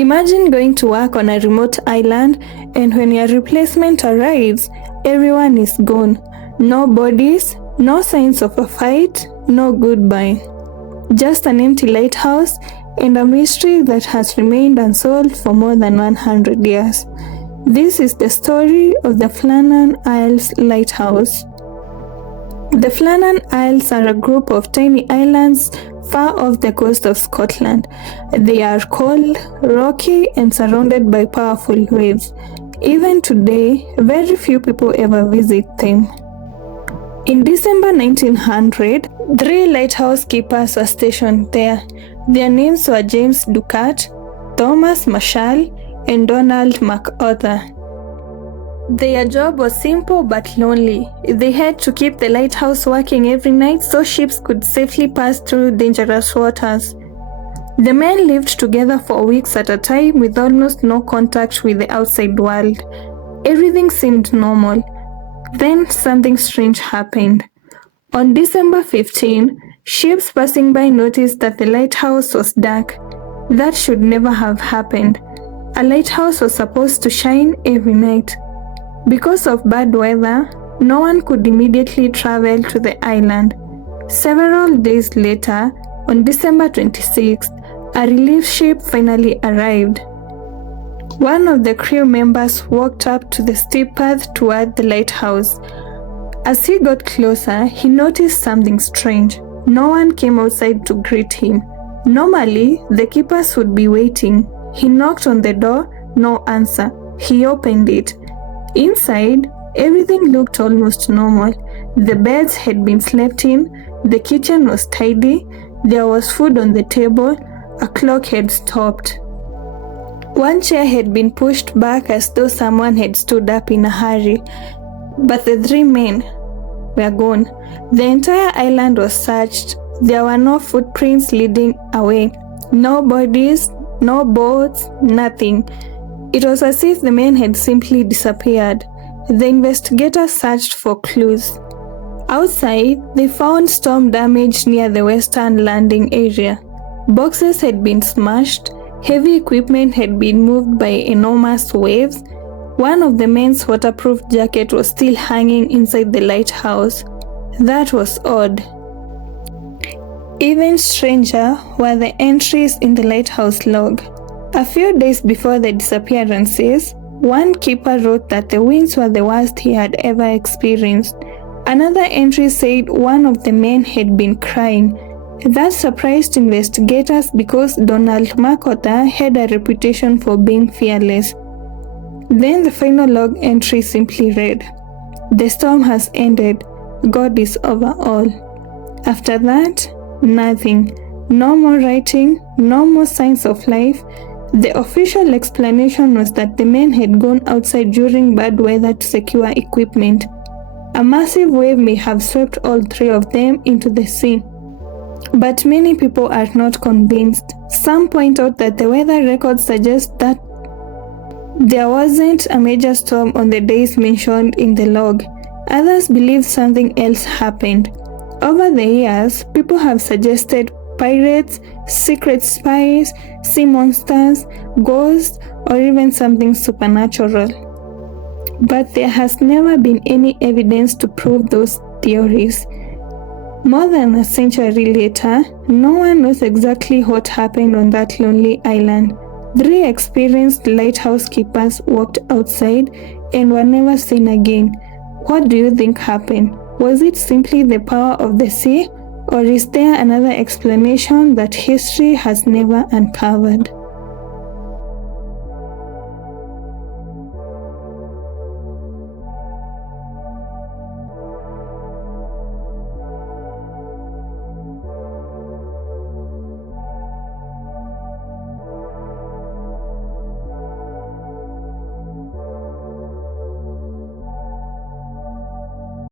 Imagine going to work on a remote island, and when your replacement arrives, everyone is gone. No bodies, no signs of a fight, no goodbye. Just an empty lighthouse and a mystery that has remained unsolved for more than 100 years. This is the story of the Flannan Isles Lighthouse. The Flannan Isles are a group of tiny islands far off the coast of Scotland. They are cold, rocky, and surrounded by powerful waves. Even today, very few people ever visit them. In December 1900, 3 lighthouse keepers were stationed there. Their names were James Ducat, Thomas Marshall, and Donald MacArthur. Their job was simple but lonely. They had to keep the lighthouse working every night so ships could safely pass through dangerous waters. The men lived together for weeks at a time with almost no contact with the outside world. Everything seemed normal. Then something strange happened. On December 15, ships passing by noticed that the lighthouse was dark. That should never have happened. A lighthouse was supposed to shine every night. Because of bad weather, no one could immediately travel to the island. Several days later, on December 26th, a relief ship finally arrived. One of the crew members walked up to the steep path toward the lighthouse. As he got closer, he noticed something strange. No one came outside to greet him. Normally, the keepers would be waiting. He knocked on the door, no answer. He opened it. Inside, everything looked almost normal. The beds had been slept in, the kitchen was tidy, there was food on the table, a clock had stopped. One chair had been pushed back as though someone had stood up in a hurry. But the 3 men were gone. The entire island was searched. There were no footprints leading away. No bodies, no boats, nothing. It was as if the men had simply disappeared. The investigators searched for clues. Outside, they found storm damage near the western landing area. Boxes had been smashed, heavy equipment had been moved by enormous waves. One of the men's waterproof jacket was still hanging inside the lighthouse. That was odd. Even stranger were the entries in the lighthouse log. A few days before the disappearances, one keeper wrote that the winds were the worst he had ever experienced. Another entry said one of the men had been crying. That surprised investigators because Donald MacArthur had a reputation for being fearless. Then the final log entry simply read, "The storm has ended. God is over all." After that, nothing. No more writing, no more signs of life. The official explanation was that the men had gone outside during bad weather to secure equipment. A massive wave may have swept all 3 of them into the sea. But many people are not convinced. Some point out that the weather records suggest that there wasn't a major storm on the days mentioned in the log. Others believe something else happened. Over the years, people have suggested pirates, secret spies, sea monsters, ghosts, or even something supernatural. But there has never been any evidence to prove those theories. More than a century later, no one knows exactly what happened on that lonely island. 3 experienced lighthouse keepers walked outside and were never seen again. What do you think happened? Was it simply the power of the sea? Or is there another explanation that history has never uncovered?